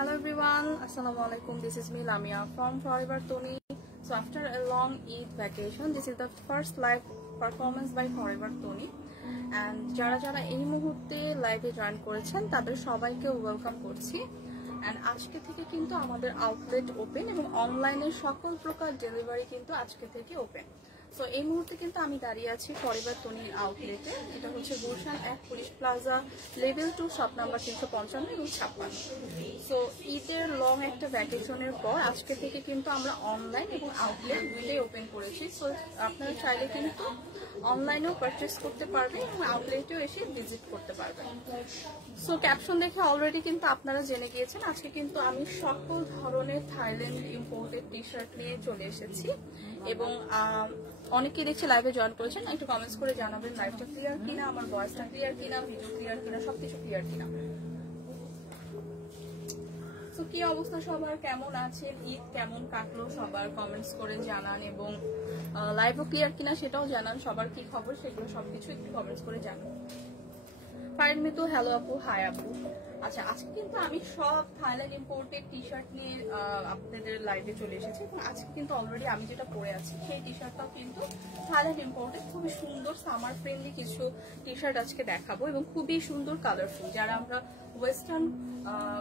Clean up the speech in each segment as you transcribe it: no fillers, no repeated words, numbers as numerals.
Hello everyone, Assalamualaikum. This is me Lamia from Forever Tony. So after a long Eid vacation, this is the first live performance by Forever Tony. And যারা যারা এই মুহূর্তে লাইভে join করেছেন তাদের সবাইকে welcome করছি। And আজকে থেকে কিন্তু আমাদের আউটলেট ওপেন এবং অনলাইনে সকল প্রকার ডেলিভারি কিন্তু আজকে থেকে ওপেন। সো এই মুহূর্তে কিন্তু আমি দাঁড়িয়ে আছি ফরএভার তনির আউটলেটে। এটা হচ্ছে Gulshan 1 police plaza level 2 shop number 355 এবং 56। সো ঈদের লং একটা ভ্যাকেশনের পর আজকে থেকে কিন্তু আমরা অনলাইন এবং আউটলেট দুইটাই ওপেন করেছি। সো আপনারা চাইলে কিন্তু অনলাইনেও পারচেস করতে পারবেন এবং আউটলেটেও এসে ভিজিট করতে পারবেন। সো ক্যাপশন দেখে অলরেডি কিন্তু আপনারা জেনে গিয়েছেন আজকে কিন্তু আমি সকল ধরনের থাইল্যান্ড ইম্পোর্টেড টি শার্ট নিয়ে চলে এসেছি এবং অনেকেই দেখছি লাইভে জয়েন করেছেন। একটু কমেন্টস করে জানাবেন লাইভটা ক্লিয়ার কিনা, আমার ভয়েসটা ক্লিয়ার কিনা, ভিডিও ক্লিয়ার কিনা, সবকিছু ক্লিয়ার কিনা। তো কি অবস্থা সবার, কেমন আছেন, ঈদ কেমন কাটলো সবার কমেন্টস করে জানান এবং লাইভও ক্লিয়ার কিনা সেটাও জানান। সবার কি খবর সেগুলো সবকিছু একটু কমেন্টস করে জানান। ফাইন মিতু, হ্যালো আপু, হাই আপু। আচ্ছা, আজকে কিন্তু আমি সব থাইল্যান্ড ইম্পোর্টেড টি শার্ট নিয়ে আপনাদের লাইভে চলে এসেছি এবং আজকে কিন্তু অলরেডি আমি যেটা পরে আছি সেই টি শার্টটাও কিন্তু থাইল্যান্ড ইম্পোর্টেড খুবই সুন্দর সামার ফ্রেন্ডলি কিছু টি শার্ট আজকে দেখাবো এবং খুবই সুন্দর কালারফুল। যারা আমরা ওয়েস্টার্ন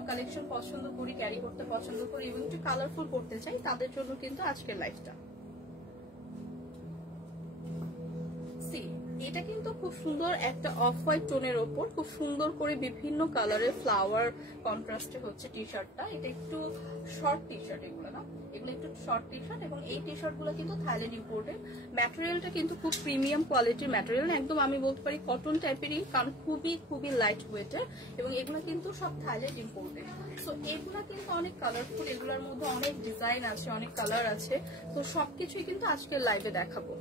কালেকশন পছন্দ করি, ক্যারি করতে পছন্দ করি এবং একটু কালারফুল করতে চাই তাদের জন্য কিন্তু আজকের লাইভটা। এটা কিন্তু খুব সুন্দর একটা অফ হোয়াইট টোনের ওপর খুব সুন্দর করে বিভিন্ন কালারের ফ্লাওয়ার কন্ট্রাস্টে হচ্ছে টি শার্টটা। এটা একটু শর্ট টি শার্ট, এগুলো না, এগুলো একটু শর্ট টি শার্ট এবং এই টি শার্ট গুলো কিন্তু থাইল্যান্ড ইম্পোর্টেড। ম্যাটেরিয়ালটা কিন্তু খুব প্রিমিয়াম কোয়ালিটির ম্যাটেরিয়াল, একদম আমি বলতে পারি কটন টাইপেরই, কারণ খুবই খুবই লাইট ওয়েটের এবং এগুলো কিন্তু সব থাইল্যান্ড ইম্পোর্টেড। সো এগুলা কিন্তু অনেক কালারফুল, এগুলোর মধ্যে অনেক ডিজাইন আছে, অনেক কালার আছে। তো সবকিছুই কিন্তু আজকের লাইভে দেখাবো।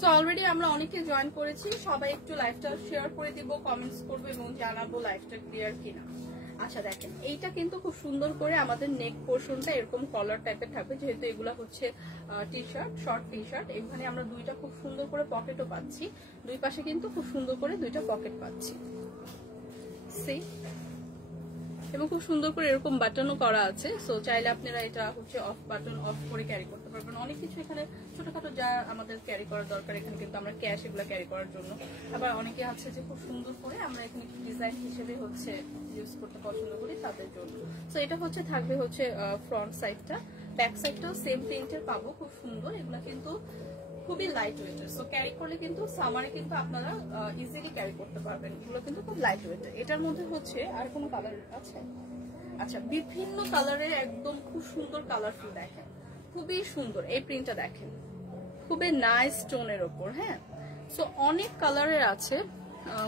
সো অলরেডি আমরা অনেকে জয়েন করেছি, সবাই একটু লাইভটা শেয়ার করে দিব, কমেন্টস করবো এবং জানাবো লাইভটা ক্লিয়ার কিনা। আচ্ছা দেখেন, এইটা কিন্তু খুব সুন্দর করে আমাদের নেক পোর্শনটা এরকম কলার টাইপের থাকবে, যেহেতু এগুলা হচ্ছে T shirt, short T shirt. এখানে আমরা দুইটা খুব সুন্দর করে পকেটও পাচ্ছি, দুই পাশে কিন্তু খুব সুন্দর করে দুইটা পকেট পাচ্ছি এবং খুব সুন্দর করে এরকম বাটনও করা আছে। সো চাইলে আপনারা এটা হচ্ছে অফ বাটন অফ করে ক্যারি করতে পারবেন। অনেক কিছু এখানে ছোটখাটো যা আমাদের ক্যারি করার দরকার এখানে কিন্তু আমরা ক্যাশ এগুলো ক্যারি করার জন্য। আবার অনেকে আছে যে খুব সুন্দর করে আমরা এখানে ডিজাইন হিসেবে হচ্ছে ইউজ করতে পছন্দ করি তাদের জন্য। সো এটা হচ্ছে থাকবে হচ্ছে ফ্রন্ট সাইডটা, ব্যাক সাইডটাও সেম প্রিন্টের পাবো, খুব সুন্দর। এগুলো কিন্তু খুবই লাইট ওয়েটের, সো ক্যারি করলে কিন্তু সামারে কিন্তু আপনারা ইজিলি ক্যারি করতে পারবেন। এগুলো কিন্তু খুব লাইট ওয়েটের। এটার মধ্যে হচ্ছে আর কোনো কালার আছে? আচ্ছা, বিভিন্ন কালারের একদম খুব সুন্দর কালারফুল দেখেন, খুবই সুন্দর। এই প্রিন্টটা দেখেন, খুবই নাইস টোনের ওপর। হ্যাঁ, সো অনেক কালারের আছে,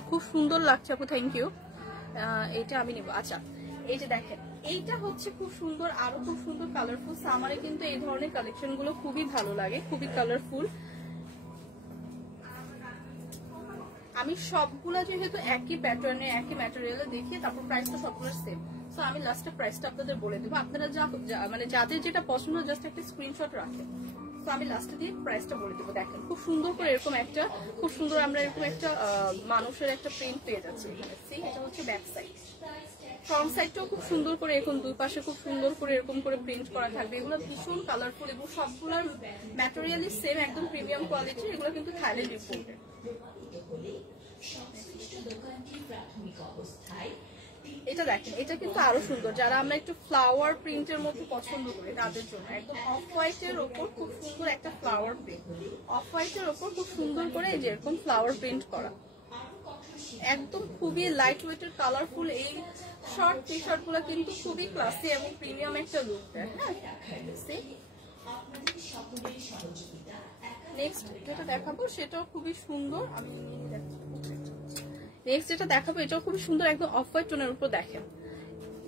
খুব সুন্দর লাগছে আপু, থ্যাংক ইউ। এইটা আমি নিব। আচ্ছা, এই যে দেখেন, এইটা হচ্ছে খুব সুন্দর, আরো খুব সুন্দর কালারফুল। সামারে কিন্তু এই ধরনের কালেকশন গুলো খুবই ভালো লাগে, খুবই কালারফুল। আমি সবগুলা যেহেতু একই প্যাটার্নে একই ম্যাটেরিয়ালে দেখিয়ে তারপর প্রাইসটা সবগুলো সেম, সো আমি লাস্টে প্রাইসটা আপনাদের বলে দেবো। আপনারা মানে যাদের যেটা পছন্দ জাস্ট একটা স্ক্রিনশট রাখেন। তো আমি লাস্টে দিয়ে প্রাইসটা বলে দেবো। দেখেন খুব সুন্দর করে এরকম একটা খুব সুন্দর আমরা এরকম একটা মানুষের একটা প্রিন্ট পেয়ে যাচ্ছি এখানে। এটা হচ্ছে ব্যাক সাইড, ফ্রন্ট সাইডটাও খুব সুন্দর করে এরকম দুই পাশে খুব সুন্দর করে এরকম করে প্রিন্ট করা থাকবে। এগুলো ভীষণ কালারফুল এবং সবগুলোর ম্যাটেরিয়ালই সেম, একদম প্রিমিয়াম কোয়ালিটির। এগুলো কিন্তু থাইল্যান্ড ইম্পোর্টেড। এটা দেখেন, এটা কিন্তু আরো সুন্দর। যারা আমরা একটু ফ্লাওয়ার প্রিন্টের মধ্যে পছন্দ করি তাদের জন্য একদম অফ হোয়াইটের ওপর খুব সুন্দর একটা ফ্লাওয়ার প্রিন্ট, অফ হোয়াইটের ওপর খুব সুন্দর করে এই যে এরকম ফ্লাওয়ার প্রিন্ট করা, একদম খুবই লাইট ওয়েটের কালারফুল। এই শর্ট টি শার্ট গুলো কিন্তু খুবই ক্লাসি এবং প্রিমিয়াম একটা লুক দেয়। নেক্সট যেটা দেখাবো সেটাও খুবই সুন্দর। আমি নেক্সট যেটা দেখাবো এটাও খুবই সুন্দর, একদম অফ হোয়াইট টোনের উপর। দেখেন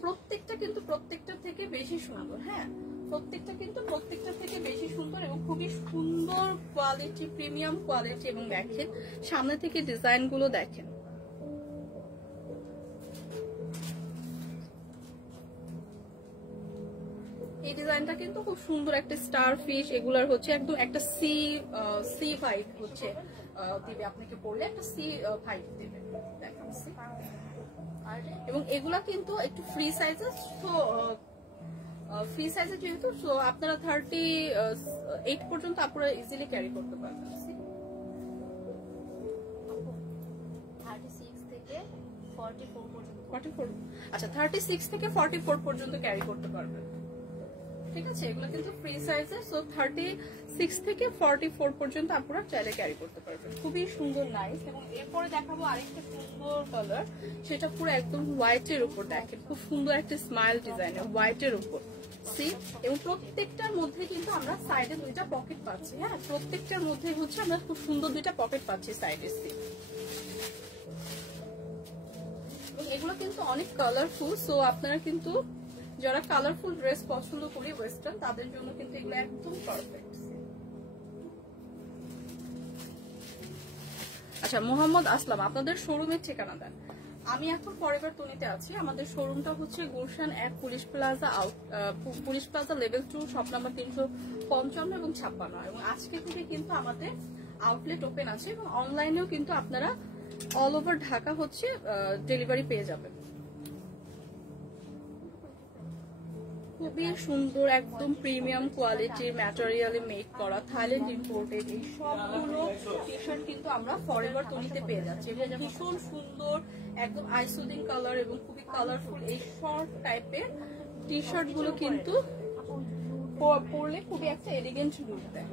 প্রত্যেকটা কিন্তু প্রত্যেকটা থেকে বেশি সুন্দর। হ্যাঁ, প্রত্যেকটা কিন্তু প্রত্যেকটা থেকে বেশি সুন্দর এবং খুবই সুন্দর কোয়ালিটি, প্রিমিয়াম কোয়ালিটি। এবং দেখেন সামনে থেকে ডিজাইন গুলো দেখেন, এই ডিজাইনটা কিন্তু খুব সুন্দর একটা স্টার ফিশ। এগুলার হচ্ছে একদম একটা সি ভাইব হচ্ছে দিবে আপনাকে, পড়লে একটা সি ভাইব দিবে। দেখেন এবং এগুলা কিন্তু একটু ফ্রি সাইজের, তো ফ্রি সাইজের যেহেতু সো আপনারা 38 পর্যন্ত আপনারা ইজিলি ক্যারি করতে পারবেন। 44, আচ্ছা 36 থেকে 44 পর্যন্ত ক্যারি করতে পারবেন, ঠিক আছে। এগুলো কিন্তু ফ্রি সাইজের, সো 36 থেকে 44 পর্যন্ত আপনারা চাইলে ক্যারি করতে পারবেন। খুবই সুন্দর, নাইস। এবং এরপরে দেখাবো আরেকটা সুন্দর কালার, সেটা পুরো একদম হোয়াইটের উপর, দেখেন খুব সুন্দর একটা স্মাইল ডিজাইনের হোয়াইটের উপর, সি। এবং প্রত্যেকটার মধ্যে কিন্তু আমরা সাইডে দুইটা পকেট পাচ্ছি, হ্যাঁ প্রত্যেকটার মধ্যে হচ্ছে আমরা খুব সুন্দর দুইটা পকেট পাচ্ছি সাইডে, সি। এগুলো কিন্তু অনেক কালারফুল, সো আপনারা কিন্তু যারা কালারফুল ড্রেস পছন্দ করি ওয়েস্টার্ন, তাদের জন্য কিন্তু এগুলো একদম পারফেক্ট। আচ্ছা মোহাম্মদ আসলাম, আপনাদের শোরুমের ঠিকানা দেন। আমি এখন ফরএভার তনিতে আছি। আমাদের শোরুমটা হচ্ছে Gulshan 1 police plaza level 2 shop number 355 এবং 56। এবং আজকে থেকে কিন্তু আমাদের আউটলেট ওপেন আছে এবং অনলাইনেও কিন্তু আপনারা অল ওভার ঢাকা হচ্ছে ডেলিভারি পেয়ে যাবেন। খুবই সুন্দর, একদম প্রিমিয়াম কোয়ালিটির ম্যাটেরিয়ালে মেড করা, থাইল্যান্ড ইম্পোর্টেড এই সবগুলো টি শার্ট কিন্তু আমরা ফরএভার তনিতে পেয়ে যাচ্ছি। এটা ভীষণ সুন্দর, একদম আইসুদিং কালার এবং খুবই কালারফুল এই শর্ট টাইপের টি শার্ট গুলো কিন্তু পরলে খুবই একটা এলিগেন্ট লুক দেয়।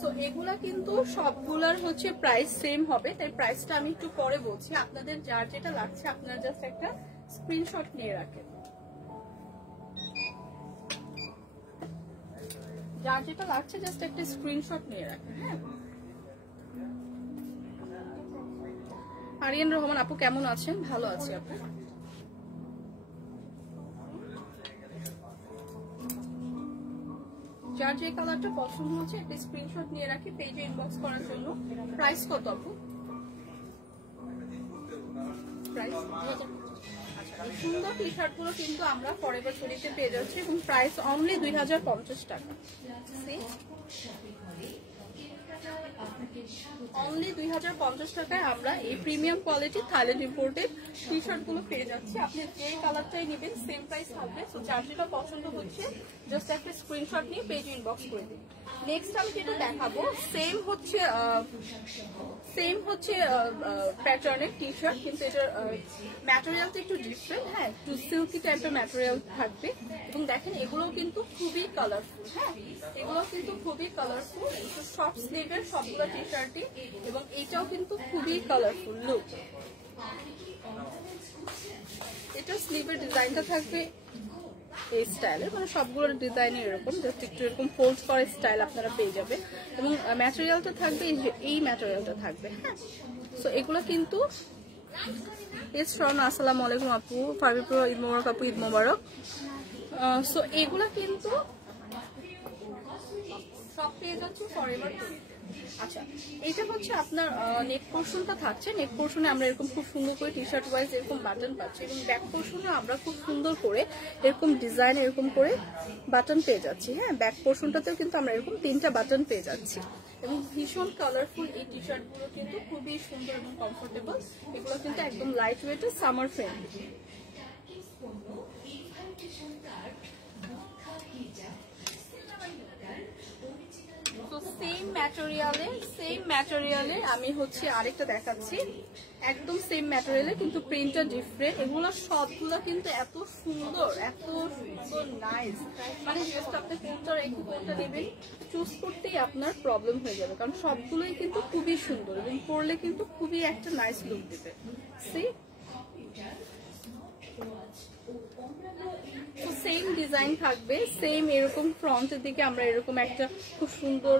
সো এগুলা কিন্তু সবগুলার হচ্ছে প্রাইস সেম হবে, তাই প্রাইসটা আমি একটু পরে বলছি। আপনাদের যার যেটা লাগছে আপনারা জাস্ট একটা স্ক্রিনশট নিয়ে রাখেন, যার যেটা লাগছে জাস্ট একটা স্ক্রিনশট নিয়ে রাখেন, হ্যাঁ। আরিয়ান রহমান আপু কেমন আছেন? ভালো আছি আপু। যার যে কালারটা পছন্দ হচ্ছে একটা স্ক্রিনশট নিয়ে রাখি পেজে ইনবক্স করার জন্য। প্রাইস কত আপু? প্রাইস সুন্দর টি শার্ট গুলো কিন্তু আমরা ফরএভার তনিতে পেয়ে যাচ্ছি এবং প্রাইস অনলি 2050 টাকা। অনলি 2050 টাকায় আমরা এই premium quality Thailand imported T shirt গুলো পেয়ে যাচ্ছি। আপনি যে কালারটাই নেবেন সেম প্রাইস থাকবে। সো যার যেটা পছন্দ হচ্ছে জাস্ট একটা স্ক্রিনশট নিয়ে পেজে ইনবক্স করে দিন। নেক্সট আমি যেটা দেখাবো সেম হচ্ছে প্যাটার্নের টি শার্ট, কিন্তু এটার ম্যাটেরিয়ালটা একটু ডিফারেন্ট, হ্যাঁ একটু সিল্কি টাইপের ম্যাটেরিয়াল থাকবে। এবং দেখেন এগুলোও কিন্তু খুবই কালারফুল, হ্যাঁ এগুলোও কিন্তু খুবই কালারফুল, একটু শর্ট স্লিভের সবগুলো টি শার্টই, এবং এইটাও কিন্তু খুবই কালারফুল লুক। এটা স্লিভের ডিজাইনটা থাকবে এই স্টাইলের, মানে সবগুলোর ডিজাইন এরকম, জাস্ট একটু এরকম ফোল্ড করা স্টাইল আপনারা পেয়ে যাবে। এবং ম্যাটেরিয়ালটা থাকবে এই ম্যাটেরিয়ালটা থাকবে, হ্যাঁ। সো এগুলো কিন্তু আসসালামু আলাইকুম আপু, ফাবিপুর ঈদ মোবারক আপু, ঈদ মোবারক। সো এগুলা কিন্তু সব পেয়ে যাচ্ছে ফরএভার তনিতে। আচ্ছা এটা হচ্ছে আপনার নেক পোর্শনটা থাকছে, নেক পোর্শনে আমরা এরকম খুব সুন্দর করে টি শার্ট ওয়াইজ এরকম বাটন পাচ্ছি, এবং ব্যাক পোর্শনে আমরা খুব সুন্দর করে এরকম ডিজাইন এরকম করে বাটন পেয়ে যাচ্ছি, হ্যাঁ ব্যাক পোর্শনটাতেও কিন্তু আমরা এরকম 3টা বাটন পেয়ে যাচ্ছি। এবং ভীষণ কালারফুল এই টি শার্ট গুলো কিন্তু খুবই সুন্দর এবং কমফোর্টেবল। এগুলো কিন্তু একদম lightweight, summer friendly. Same ম্যাটেরিয়ালে আমি হচ্ছে আরেকটা দেখাচ্ছি, একদম সেম ম্যাটেরিয়ালে কিন্তু প্রিন্টটা ডিফারেন্ট। এগুলো সবগুলো কিন্তু এত সুন্দর নাইস, মানে জাস্ট আপনি কোনটা রেখে কোনটা নেবেন চুজ করতেই আপনার প্রবলেম হয়ে যাবে, কারণ সবগুলোই কিন্তু খুবই সুন্দর এবং পরলে কিন্তু খুবই একটা নাইস লুক দেবে। সেম ডিজাইন থাকবে, সেম এরকম ফ্রন্টের দিকে আমরা এরকম একটা খুব সুন্দর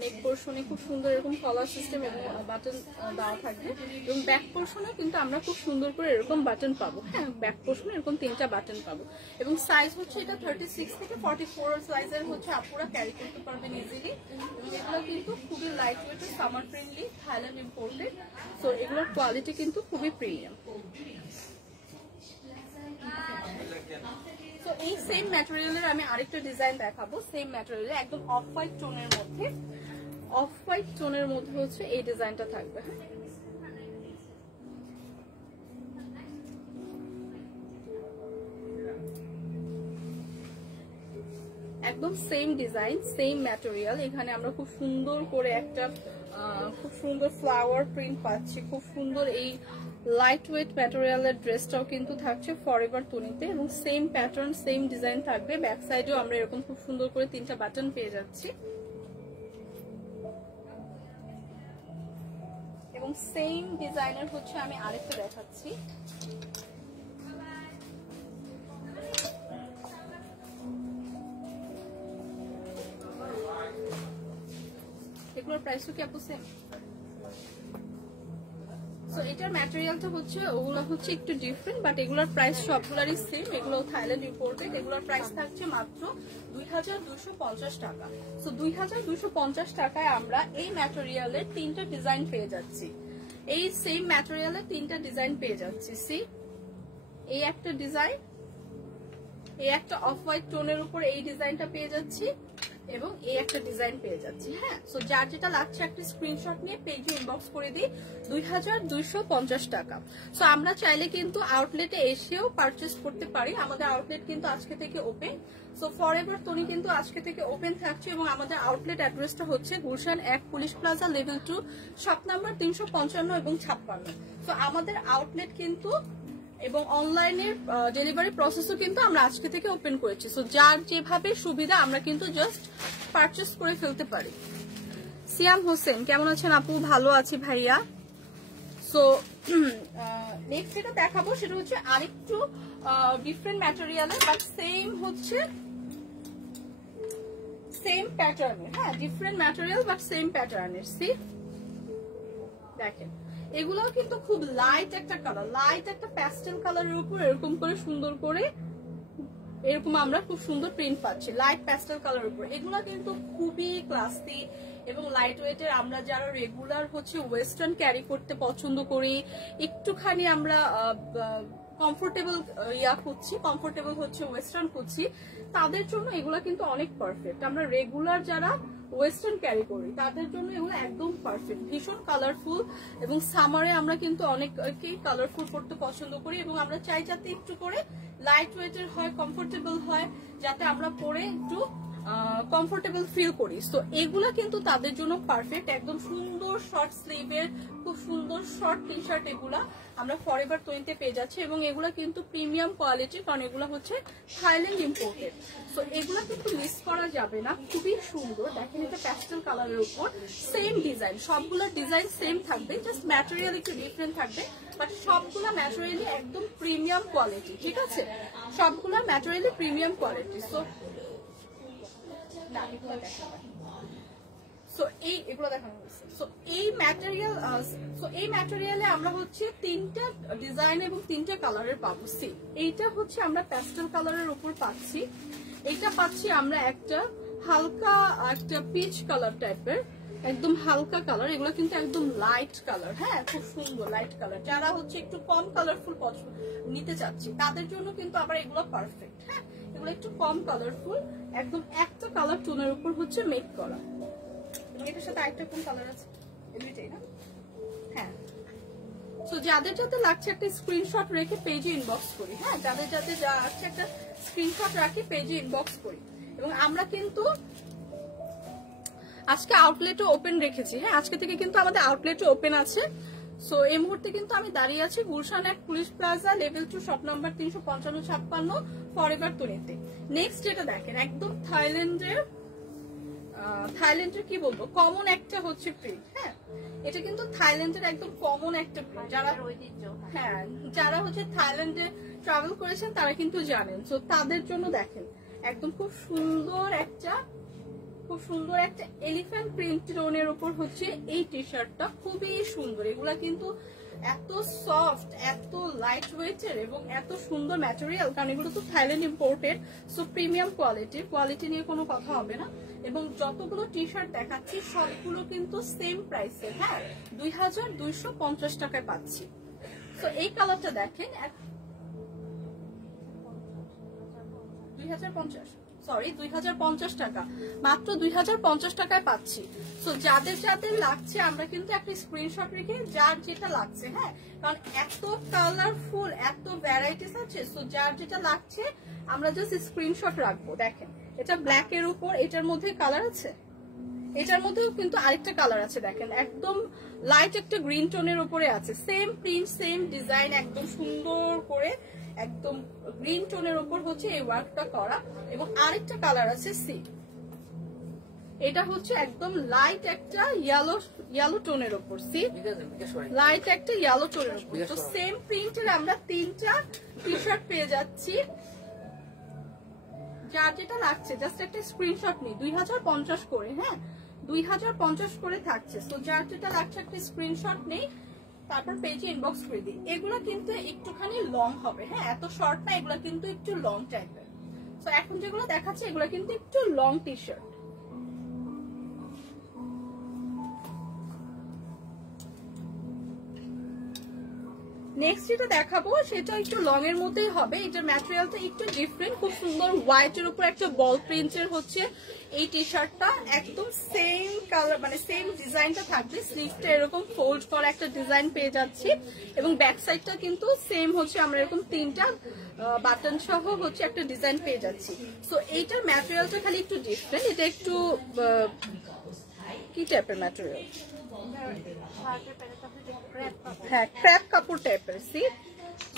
নেক পোর্শনে খুব সুন্দর এরকম কলার সিস্টেম এবং বাটন দেওয়া থাকবে, এবং ব্যাক পোর্শনে কিন্তু আমরা খুব সুন্দর করে এরকম বাটন পাবো, হ্যাঁ ব্যাক পোর্শনে এরকম 3টা বাটন পাবো। এবং সাইজ হচ্ছে এটা 36 থেকে 44 সাইজের হচ্ছে আপুরা ক্যারি করতে পারবেন ইজিলি। এবং এগুলো কিন্তু খুবই light weight, summer friendly, Thailand imported. So এগুলোর কোয়ালিটি কিন্তু খুবই প্রিমিয়াম। তো এই সেম ম্যাটেরিয়ালের আমি আরেকটা ডিজাইন দেখাবো, সেম ম্যাটেরিয়ালে একদম অফ হোয়াইট টোনের মধ্যে হচ্ছে এই ডিজাইনটা থাকবে, হ্যাঁ একদম সেম ডিজাইন, সেম ম্যাটেরিয়াল। এখানে আমরা খুব সুন্দর করে একটা খুব সুন্দর ফ্লাওয়ার প্রিন্ট পাচ্ছি। খুব সুন্দর এই লাইট ওয়েট ম্যাটেরিয়ালের ড্রেসটাও কিন্তু থাকছে ফরএভার তুনিতে, এবং সেম প্যাটার্ন সেম ডিজাইন থাকবে। ব্যাক সাইডেও আমরা এরকম খুব সুন্দর করে 3টা বাটন পেয়ে যাচ্ছি, এবং সেম ডিজাইনের হচ্ছে আমি আরেকটা দেখাচ্ছি। এগুলোর প্রাইসও কি আপু সেম? সো এটার ম্যাটেরিয়ালটা হচ্ছে ওগুলো হচ্ছে একটু ডিফারেন্ট, বাট এগুলোর প্রাইস সবগুলোরই সেম। এগুলো থাইল্যান্ড ইম্পোর্টেড। এগুলোর প্রাইস থাকছে মাত্র 2250 টাকা। সো 2250 টাকায় আমরা এই ম্যাটেরিয়ালের 3টা ডিজাইন পেয়ে যাচ্ছি। এই সেম ম্যাটেরিয়ালের 3টা ডিজাইন পেয়ে যাচ্ছি। সি, এই একটা ডিজাইন, এই একটা অফ হোয়াইট টোনের উপর এই ডিজাইনটা পেয়ে যাচ্ছি, এবং এই একটা ডিজাইন পেয়ে যাচ্ছি। হ্যাঁ, সো যার যেটা লাগছে একটা স্ক্রিনশট নিয়ে পেজে ইনবক্স করে দিই। 2250 টাকা। সো আমরা চাইলে কিন্তু আউটলেটে এসেও পারচেস করতে পারি। আমাদের আউটলেট কিন্তু আজকে থেকে ওপেন। সো ফরএভার তোনি কিন্তু আজকে থেকে ওপেন থাকছে, এবং আমাদের আউটলেট অ্যাড্রেসটা হচ্ছে Gulshan 1 police plaza level 2 shop number 355 এবং 56। সো আমাদের আউটলেট কিন্তু এবং অনলাইনের ডেলিভারি প্রসেসও কিন্তু আমরা আজকে থেকে ওপেন করেছি। সো যার যেভাবে সুবিধা আমরা কিন্তু জাস্ট পারচেস করে ফেলতে পারি। সিয়াম হোসেন কেমন আছেন আপু? ভালো আছি ভাইয়া। সো নেক্সট যেটা দেখাবো সেটা হচ্ছে আরেকটু ডিফারেন্ট ম্যাটেরিয়ালের, বাট সেম হচ্ছে সেম প্যাটার্নের। হ্যাঁ, ডিফারেন্ট ম্যাটেরিয়াল বাট সেম প্যাটার্নের। সি, দেখেন এগুলোও কিন্তু খুব লাইট একটা কালার, লাইট একটা প্যাস্টেল কালারের উপর এরকম করে সুন্দর করে এরকম আমরা খুব সুন্দর প্রিন্ট পাচ্ছি লাইট প্যাস্টেল কালারের উপর। এগুলো কিন্তু খুবই ক্লাসি এবং লাইট ওয়েটের। আমরা যারা রেগুলার হচ্ছে ওয়েস্টার্ন ক্যারি করতে পছন্দ করি, একটুখানি আমরা কমফোর্টেবল খুঁজছি, কমফোর্টেবল হচ্ছে ওয়েস্টার্ন খুঁজছি, তাদের জন্য এগুলো কিন্তু অনেক পারফেক্ট। আমরা রেগুলার যারা ওয়েস্টার্ন ক্যারি করি তাদের জন্য এগুলো একদম পারফেক্ট। ভীষণ কালারফুল, এবং সামারে আমরা কিন্তু অনেকেই কালারফুল পড়তে পছন্দ করি, এবং আমরা চাই যাতে একটু করে লাইট ওয়েটের হয়, কমফোর্টেবল হয়, যাতে আমরা পরে একটু কমফোর্টেবল ফিল করি। সো এগুলা কিন্তু তাদের জন্য পারফেক্ট। একদম সুন্দর শর্ট স্লিভের খুব সুন্দর শর্ট টি শার্ট এগুলা আমরা ফরএভার তোনিতে পেয়ে যাচ্ছি, এবং এগুলা কিন্তু প্রিমিয়াম কোয়ালিটির, কারণ এগুলা হচ্ছে থাইল্যান্ড ইম্পোর্টেড। সো এগুলা কিন্তু মিস করা যাবে না। খুবই সুন্দর, দেখেন এটা প্যাস্টেল কালারের উপর সেম ডিজাইন, সবগুলা ডিজাইন সেম থাকবে, জাস্ট ম্যাটেরিয়াল একটু ডিফারেন্ট থাকবে, বাট সবগুলা ম্যাটেরিয়ালি একদম প্রিমিয়াম কোয়ালিটি। ঠিক আছে, সবগুলা ম্যাটেরিয়ালি প্রিমিয়াম কোয়ালিটি। সো এই ম্যাটেরিয়ালে আমরা হচ্ছে 3টা ডিজাইন এবং 3টা কালারের পাবো। সি, এইটা হচ্ছে আমরা প্যাস্টেল কালারের উপর পাচ্ছি, এইটা পাচ্ছি আমরা একটা হালকা একটা পিচ কালার টাইপের, একদম হালকা কালার। এগুলো কিন্তু একদম লাইট কালার। হ্যাঁ, খুব সুন্দর লাইট কালার। যারা হচ্ছে একটু কম কালারফুল নিতে চাচ্ছি তাদের জন্য কিন্তু আবার এগুলো পারফেক্ট। হ্যাঁ, এগুলো একটু কম কালারফুল, একদম একটা কালার টোনের উপর হচ্ছে মেক করা। এবং এটার সাথে আরেকটা কোন কালার আছে? এটাই না? হ্যাঁ। সো যাদের যাদের লাগছে একটা স্ক্রিনশট রেখে পেজে ইনবক্স করি। হ্যাঁ, যাদের যাদের যা আছে একটা স্ক্রিনশট রাখি, পেজে ইনবক্স করি। এবং আমরা কিন্তু আজকে আউটলেটও ওপেন রেখেছি। হ্যাঁ, আজকে থেকে কিন্তু আমাদের আউটলেটও ওপেন আছে। সো এই মুহূর্তে কিন্তু আমি দাঁড়িয়ে আছি Gulshan 1 police plaza level 2 shop number 355-56 forever তোনিতে। নেক্সট যেটা দেখেন, একদম থাইল্যান্ডের কি বলবো, কমন একটা হচ্ছে প্রিন্ট। হ্যাঁ, এটা কিন্তু থাইল্যান্ডের একদম কমন একটা প্রিন্ট। যারা হচ্ছে থাইল্যান্ডে ট্রাভেল করেছেন তারা কিন্তু জানেন। সো তাদের জন্য দেখেন একদম খুব সুন্দর একটা এলিফ্যান্ট প্রিন্ট টোনের উপর হচ্ছে এই টি শার্টটা। খুবই সুন্দর। এগুলা কিন্তু এত সফট, এত লাইট ওয়েটের এবং এত সুন্দর ম্যাটেরিয়াল, কারণ এগুলো তো Thailand imported. So premium quality নিয়ে কোনো কথা হবে না। এবং যতগুলো টি শার্ট দেখাচ্ছি সবগুলো কিন্তু সেম প্রাইসে। হ্যাঁ, 2250 টাকায় পাচ্ছি। তো এই কালারটা দেখেন 2050 টাকা, মাত্র 2050 টাকায় পাচ্ছি। সো যাদের যাদের লাগছে আমরা কিন্তু একটা স্ক্রিনশট রেখে যার যেটা লাগছে। হ্যাঁ, কারণ এত কালারফুল, এত ভ্যারাইটিস আছে। সো যার যেটা লাগছে আমরা জাস্ট স্ক্রিনশট রাখবো। দেখেন এটা ব্ল্যাক এর উপর এটার মধ্যে কালার আছে, এটার মধ্যেও কিন্তু আরেকটা কালার আছে দেখেন, একদম লাইট একটা গ্রিন টোনের উপরে আছে, সেম প্রিন্ট সেম ডিজাইন, একদম সুন্দর করে একদম গ্রিন টোনের উপর হচ্ছে এই ওয়ার্কটা করা। এবং আরেকটা কালার আছে সি, এটা হচ্ছে একদম লাইট একটা ইয়েলো টোনের উপর, সি লাইট একটা ইয়েলো টোনের উপর। তো সেম প্রিন্টের আমরা 3টা টি শার্ট পেয়ে যাচ্ছি, যার যেটা লাগছে জাস্ট একটা স্ক্রিনশট নিই। 2050 করে, হ্যাঁ 2050 করে থাকছে। তো যার যেটা লাগছে একটা স্ক্রিনশট নেই, তারপর পেজে ইনবক্স করে দিই। এগুলো কিন্তু একটুখানি লং হবে, হ্যাঁ এত শর্ট না, এগুলো কিন্তু একটু লং টাইপের। তো এখন যেগুলো দেখাচ্ছে এগুলো কিন্তু একটু লং টি শার্ট। নেক্সট যেটা দেখাবো সেটা একটু লং এর মধ্যেই হবে, এটার ম্যাটেরিয়ালটা একটু ডিফারেন্ট, খুব সুন্দর হোয়াইটের উপর একটা বল প্রিন্টের হচ্ছে এই টি শার্টটা, একদম সেম কালার মানে সেম ডিজাইনটা থাকবে, স্লিভটা এরকম ফোল্ড করা একটা ডিজাইন পেয়ে যাচ্ছি এবং ব্যাক সাইডটা কিন্তু সেম হচ্ছে, আমরা এরকম 3টা বাটন সহ হচ্ছে একটা ডিজাইন পেয়ে যাচ্ছি। সো এইটার ম্যাটেরিয়ালটা খালি একটু ডিফারেন্ট, এটা একটু কি টাইপের ম্যাটেরিয়াল, হ্যাঁ ক্র্যাপ কাপড় টাইপের, সি।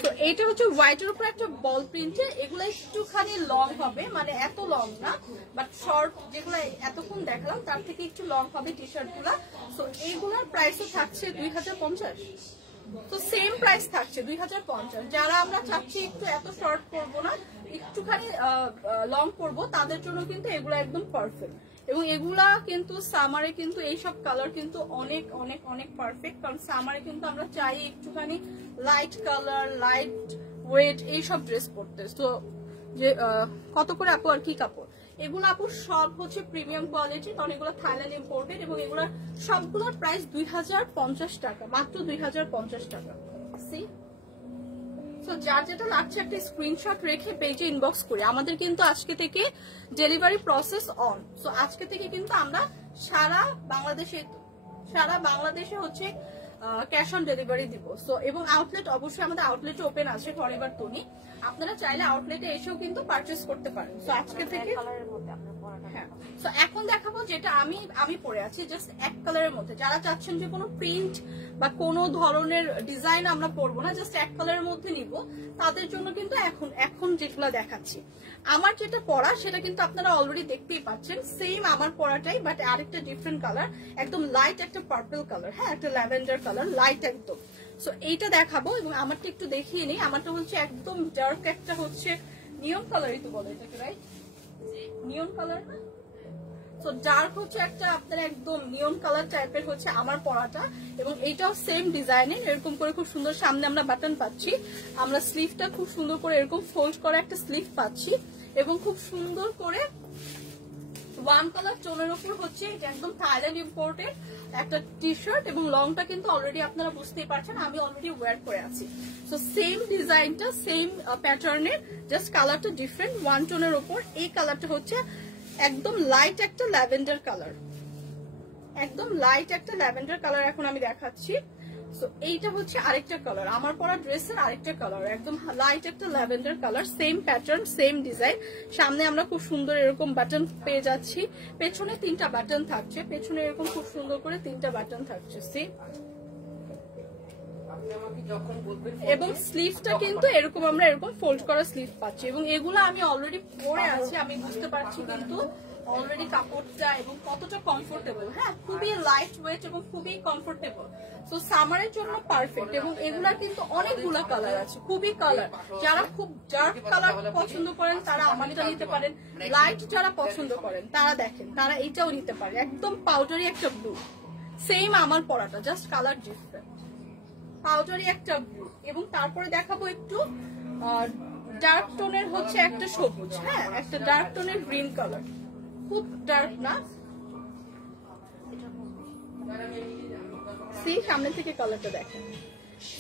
তো এইটা হচ্ছে হোয়াইটের উপর একটা বল প্রিন্টে, এগুলো একটুখানি লং হবে, মানে এত লং না বাট শর্ট, যেগুলো এতক্ষণ দেখালাম তার থেকে একটু লং হবে টি শার্ট গুলা। তো এইগুলোর প্রাইসও থাকছে 2050, তো সেম প্রাইস থাকছে 2050। যারা আমরা চাচ্ছি একটু এত শর্ট করবো না, একটুখানি লং করবো, তাদের জন্য কিন্তু এগুলো একদম পারফেক্ট। এবং এগুলা কিন্তু সামারে কিন্তু এইসব কালার কিন্তু অনেক অনেক অনেক পারফেক্ট, কারণ সামারে কিন্তু আমরা চাই একটুখানি লাইট কালার লাইট ওয়েট এইসব ড্রেস পরতে। তো যে কত করে আপু আর কি কাপড়, এগুলো আপু সব হচ্ছে প্রিমিয়াম কোয়ালিটি, কারণ এগুলো থাইল্যান্ড ইম্পোর্টেড এবং এগুলো সবগুলোর প্রাইস 2050 টাকা, মাত্র 2050 টাকা। সি, তো যার যেটা লাগছে একটা স্ক্রিনশট রেখে পেজে ইনবক্স করে। আমাদের কিন্তু আজকে থেকে ডেলিভারি প্রসেস অন, সো আজকে থেকে কিন্তু আমরা সারা বাংলাদেশে হচ্ছে ক্যাশ অন ডেলিভারি দিব। সো এবং আউটলেট অবশ্যই আমাদের আউটলেট ওপেন আছে ফরএভার তনি, আপনারা চাইলে আউটলেটে এসেও কিন্তু পারচেজ করতে পারেন। সো আজকে থেকে হ্যাঁ, সো এখন দেখাবো যেটা আমি পরে আছি জাস্ট এক কালারের মধ্যে। যারা চাচ্ছেন যে কোনো প্রিন্ট বা কোনো ধরনের ডিজাইন আমরা পরবো না, জাস্ট এক কালারের মধ্যে নিব, তাদের জন্য কিন্তু এখন যেগুলো দেখাচ্ছি। আমার যেটা পরা সেটা কিন্তু আপনারা অলরেডি দেখতেই পাচ্ছেন, সেম আমার পরাটাই বাট আরেকটা ডিফারেন্ট কালার, একদম লাইট একটা পার্পল কালার, হ্যাঁ একটা ল্যাভেন্ডার কালার, লাইট একদম। সো এইটা দেখাবো এবং আমারটা একটু দেখিয়ে নিই। আমারটা হচ্ছে একদম ডার্ক একটা হচ্ছে নিয়ন কালারই তো বলে এটাকে, রাইট? নিয়ন কালার না, তো ডার্ক হচ্ছে একটা আপনার একদম নিয়ন কালার টাইপের হচ্ছে আমার পরাটা। এবং এইটাও সেম ডিজাইনের, এরকম করে খুব সুন্দর সামনে আমরা বাটন পাচ্ছি, আমরা স্লিভটা খুব সুন্দর করে এরকম ফোল্ড করা একটা স্লিভ পাচ্ছি এবং খুব সুন্দর করে ওয়ান কালার টোনের উপর হচ্ছে এটা একদম থাইল্যান্ড ইম্পোর্টেড একটা টি শার্ট এবং লংটা কিন্তু অলরেডি আপনারা বুঝতেই পারছেন, আমি অলরেডি ওয়্যার করে আছি। সো সেম ডিজাইনটা সেম প্যাটার্নের, জাস্ট কালারটা ডিফারেন্ট, ওয়ান টোনের উপর। এই কালারটা হচ্ছে একদম লাইট একটা ল্যাভেন্ডার কালার, একদম লাইট একটা ল্যাভেন্ডার কালার এখন আমি দেখাচ্ছি। সো এইটা হচ্ছে আরেকটা কালার, আমার পরা ড্রেসের আরেকটা কালার, একদম লাইট একটা lavender colour, same pattern same design. সামনে আমরা খুব সুন্দর এরকম বাটন পেয়ে যাচ্ছি, পেছনে 3টা বাটন থাকছে, পেছনে এরকম খুব সুন্দর করে 3টা বাটন থাকছে, সি। এবং স্লিভটা কিন্তু এরকম আমরা এরকম ফোল্ড করা স্লিভ পাচ্ছি এবং এগুলো আমি অলরেডি পরে আছি, আমি বুঝতে পারছি কিন্তু অলরেডি কাপড়টা এবং কতটা কমফোর্টেবল, হ্যাঁ খুবই লাইট ওয়েট এবং খুবই কমফোর্টেবল। তো সামারের জন্য পারফেক্ট এবং এগুলা কিন্তু অনেকগুলো কালার আছে, খুবই কালার। যারা খুব ডার্ক কালার পছন্দ করেন তারা আমারটা নিতে পারেন, লাইট যারা পছন্দ করেন তারা দেখেন তারা এটাও নিতে পারে, একদম পাউডারি একটা ব্লু, সেম আমার পরাটা জাস্ট কালার ডিফারেন্ট, পাউডারি একটা ব্লু। এবং তারপরে দেখাবো একটু ডার্ক টোনের হচ্ছে একটা সবুজ, হ্যাঁ একটা ডার্ক টোনের গ্রিন কালার, খুব ডার্ক না, সি সামনে থেকে কালারটা দেখেন।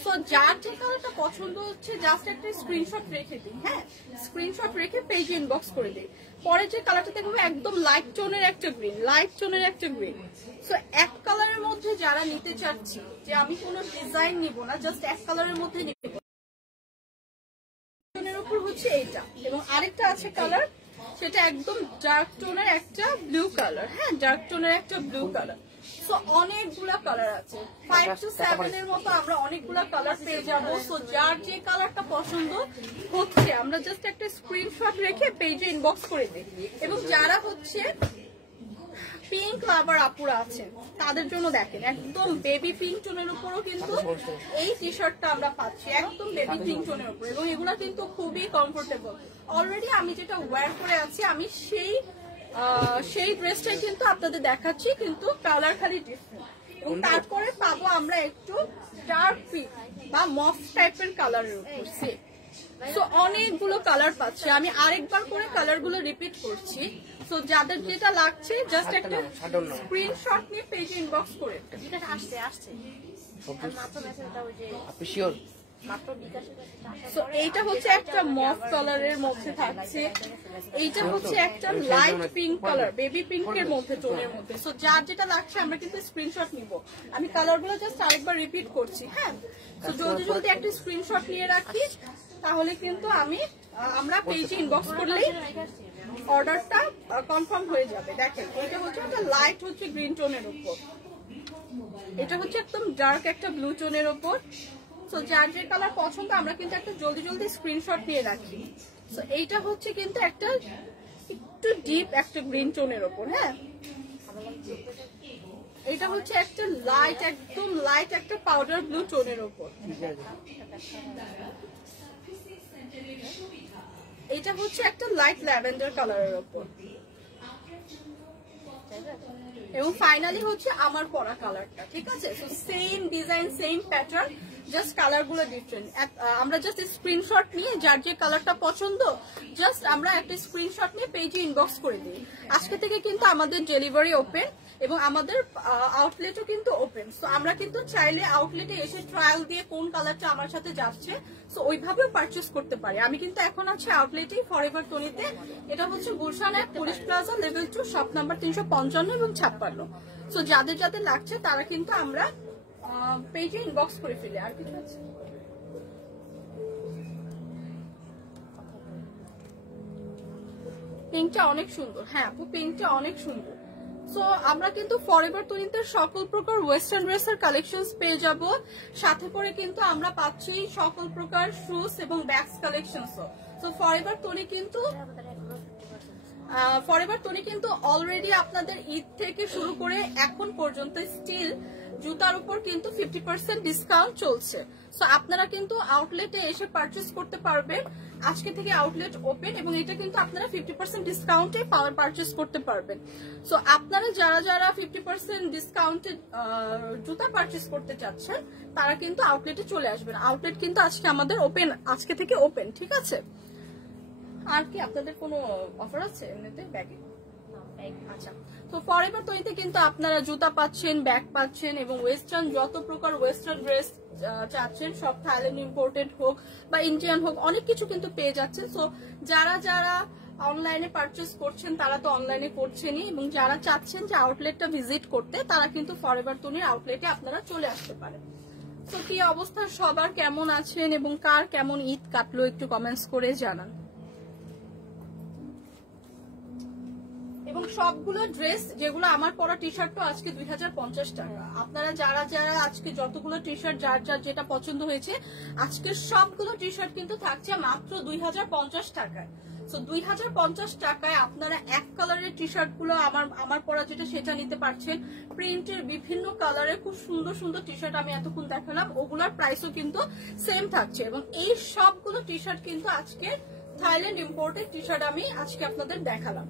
তো যার যে কালারটা পছন্দ হচ্ছে জাস্ট একটা স্ক্রিনশট রেখে দিই, হ্যাঁ স্ক্রিনশট রেখে পেজে ইনবক্স করে দিই। পরে যে কালারটা দেখবো একদম লাইট টোনের একটা গ্রিন, লাইট টোনের একটা গ্রিন। সো এক কালারের মধ্যে যারা নিতে চাচ্ছি যে আমি কোনো ডিজাইন নিব না, জাস্ট এক কালারের মধ্যে নিব, উপর হচ্ছে এইটা এবং আরেকটা আছে কালার সেটা একদম ডার্ক টোনের একটা ব্লু কালার। হ্যাঁ, ডার্ক টোনের একটা ব্লু কালার। সো অনেকগুলা কালার আছে, 5 to 7 এর মতো আমরা অনেকগুলা কালার পেয়ে যাবো। সো যার যে কালারটা পছন্দ হচ্ছে আমরা জাস্ট একটা স্ক্রিনশট রেখে পেজে ইনবক্স করে দিই। এবং যারা হচ্ছে পিঙ্ক লাভার আপুরা আছেন তাদের জন্য দেখেন একদম বেবি পিঙ্ক টোনের উপরও কিন্তু এই টি শার্টটা আমরা পাচ্ছি, একদম বেবি পিঙ্ক টোনের উপর। এবং এগুলা কিন্তু খুবই কমফোর্টেবল। অলরেডি আমি যেটা ওয়্যার করে আছি আমি সেই ড্রেসটাই কিন্তু আপনাদের দেখাচ্ছি, কিন্তু কালার খালি ডিফারেন্ট। এবং তারপরে পাবো আমরা একটু ডার্ক পিঙ্ক বা মফ টাইপের কালারের উপর সেম। সো অনেকগুলো কালার পাচ্ছি, আমি আরেকবার করে কালার গুলো রিপিট করছি। সো যাদের যেটা লাগছে জাস্ট একটা স্ক্রিনশট নিয়ে পেজে ইনবক্স করে। সো এইটা হচ্ছে একটা মফ কালারের মধ্যে থাকছে, এইটা হচ্ছে একটা লাইট পিঙ্ক কালার, বেবি পিঙ্কের মধ্যে টোনের মধ্যে। সো যার যেটা লাগছে আমরা কিন্তু স্ক্রিনশট নিব। আমি কালার গুলো জাস্ট আরেকবার রিপিট করছি। হ্যাঁ, তো জলদি জলদি একটা স্ক্রিনশট নিয়ে রাখি, তাহলে কিন্তু আমরা পেজে ইনবক্স করলেই অর্ডারটা কনফার্ম হয়ে যাবে। দেখেন এটা হচ্ছে একটা লাইট হচ্ছে গ্রিন টোনের উপর, এটা হচ্ছে একদম ডার্ক একটা ব্লু টোনের উপর। সো যার যে কালার পছন্দ আমরা কিন্তু একটা জলদি জলদি স্ক্রিনশট নিয়ে রাখি। সো এইটা হচ্ছে কিন্তু একটা একটু ডিপ একটা গ্রিন টোনের উপর। হ্যাঁ, এটা হচ্ছে একটা লাইট, একদম লাইট একটা পাউডার ব্লু টোনের উপর। এটা হচ্ছে একটা লাইট ল্যাভেন্ডার কালারের উপর। এবং ফাইনালি হচ্ছে আমার পরা কালারটা, ঠিক আছে? So same design, same pattern, just colour গুলো ডিফারেন্ট। আমরা জাস্ট স্ক্রিনশট নিয়ে যার যে কালারটা পছন্দ জাস্ট আমরা একটা স্ক্রিনশট নিয়ে পেজে ইনবক্স করে দিই। আজকে থেকে কিন্তু আমাদের ডেলিভারি ওপেন এবং আমাদের আউটলেটও কিন্তু ওপেন। সো আমরা কিন্তু চাইলে আউটলেটে এসে ট্রায়াল দিয়ে কোন কালারটা আমার সাথে যাচ্ছে সো ওইভাবেও পারচেস করতে পারি। আমি কিন্তু এখন আছি আউটলেটেই, ফরএভার টোনিতে। এটা হচ্ছে গুলশান এক police plaza level 2 shop number 355 এবং 56। সো যাদের যাদের লাগছে তারা কিন্তু আমরা পেজে ইনবক্স করে ফেলি। আর কিছু আছে? পিঙ্কটা অনেক সুন্দর। হ্যাঁ আপু, পিঙ্কটা অনেক সুন্দর। সো আমরা কিন্তু ফরএভার টোনিতে সকল প্রকার ওয়েস্টার্ন ড্রেসের কালেকশনস পেয়ে যাব, সাথে করে কিন্তু আমরা পাচ্ছি সকল প্রকার শুজ এবং ব্যাগস কালেকশনসও। সো ফরএভার টোনি কিন্তু অলরেডি আপনাদের ঈদ থেকে শুরু করে এখন পর্যন্ত স্টিল জুতার উপর কিন্তু 50% ডিসকাউন্ট চলছে। সো আপনারা কিন্তু আউটলেটে এসে পারচেস করতে পারবেন। আজকে থেকে আউটলেট ওপেন এবং এটা কিন্তু আপনারা 50% ডিসকাউন্টে পারচেস করতে পারবেন। সো আপনারা যারা যারা 50% ডিসকাউন্টে জুতা পারচেস করতে চাচ্ছেন তারা কিন্তু আউটলেটে চলে আসবেন। আউটলেট কিন্তু আজকে আমাদের ওপেন, আজকে থেকে ওপেন, ঠিক আছে? আর কি আপনাদের কোনো অফার আছে এমনিতে ব্যাগে? আচ্ছা, তো ফরএভার টোনিতে কিন্তু আপনারা জুতা পাচ্ছেন, ব্যাগ পাচ্ছেন এবং ওয়েস্টার্ন যত প্রকার ওয়েস্টার্ন ড্রেস চাচ্ছেন সব থাইল্যান্ড ইম্পোর্টেড হোক বা ইন্ডিয়ান হোক অনেক কিছু কিন্তু পেয়ে যাচ্ছেন। সো যারা যারা অনলাইনে পারচেস করছেন তারা তো অনলাইনে করছেনই, এবং যারা চাচ্ছেন যে আউটলেটটা ভিজিট করতে তারা কিন্তু ফরএভার টোনির আউটলেটে আপনারা চলে আসতে পারেন। তো কি অবস্থা সবার, কেমন আছেন এবং কার কেমন ঈদ কাটলো একটু কমেন্টস করে জানান। এবং সবগুলো ড্রেস যেগুলো আমার পরা টি শার্টও আজকে 2050 টাকা। আপনারা যারা যারা আজকে যতগুলো টি শার্ট যার যার যেটা পছন্দ হয়েছে আজকে সবগুলো টি শার্ট কিন্তু থাকছে মাত্র 2050 টাকায়। সো 2050 টাকায় আপনারা এক কালারের টি শার্ট গুলো আমার পরা যেটা সেটা নিতে পারছেন। প্রিন্টের বিভিন্ন কালারের খুব সুন্দর সুন্দর টি শার্ট আমি এতক্ষণ দেখালাম, ওগুলোর প্রাইসও কিন্তু সেম থাকছে। এবং এই সবগুলো টি শার্ট কিন্তু আজকে থাইল্যান্ড ইম্পোর্টেড টি শার্ট আমি আজকে আপনাদের দেখালাম।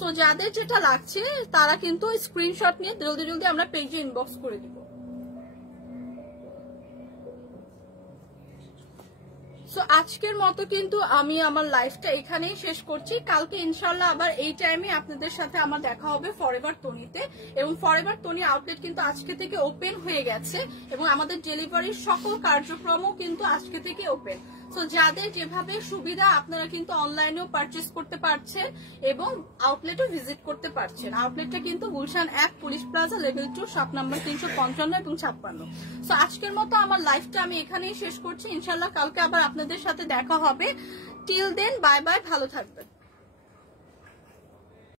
সো যাদের যেটা লাগছে তারা কিন্তু স্ক্রিনশট নিয়ে জলদি জলদি আমরা পেজে ইনবক্স করে দিব। সো আজকের মতো কিন্তু আমি আমার লাইফটা এখানেই শেষ করছি। কালকে ইনশাল্লাহ আবার এই টাইমে আপনাদের সাথে আমার দেখা হবে ফরএভার টোনিতে। এবং ফরএভার টোনি আউটলেট কিন্তু আজকে থেকে ওপেন হয়ে গেছে এবং আমাদের ডেলিভারির সকল কার্যক্রমও কিন্তু আজকে থেকে ওপেন। সো যাদের যেভাবে সুবিধা আপনারা কিন্তু অনলাইনেও পারচেস করতে পারছেন এবং আউটলেটও ভিজিট করতে পারছেন। আউটলেটটা কিন্তু Gulshan 1 police plaza level 2 shop number 355 এবং 56। সো আজকের মতো আমার লাইফটা আমি এখানেই শেষ করছি। ইনশাল্লাহ কালকে আবার আপনাদের সাথে দেখা হবে। টিল দেন বাই বাই, ভালো থাকবেন।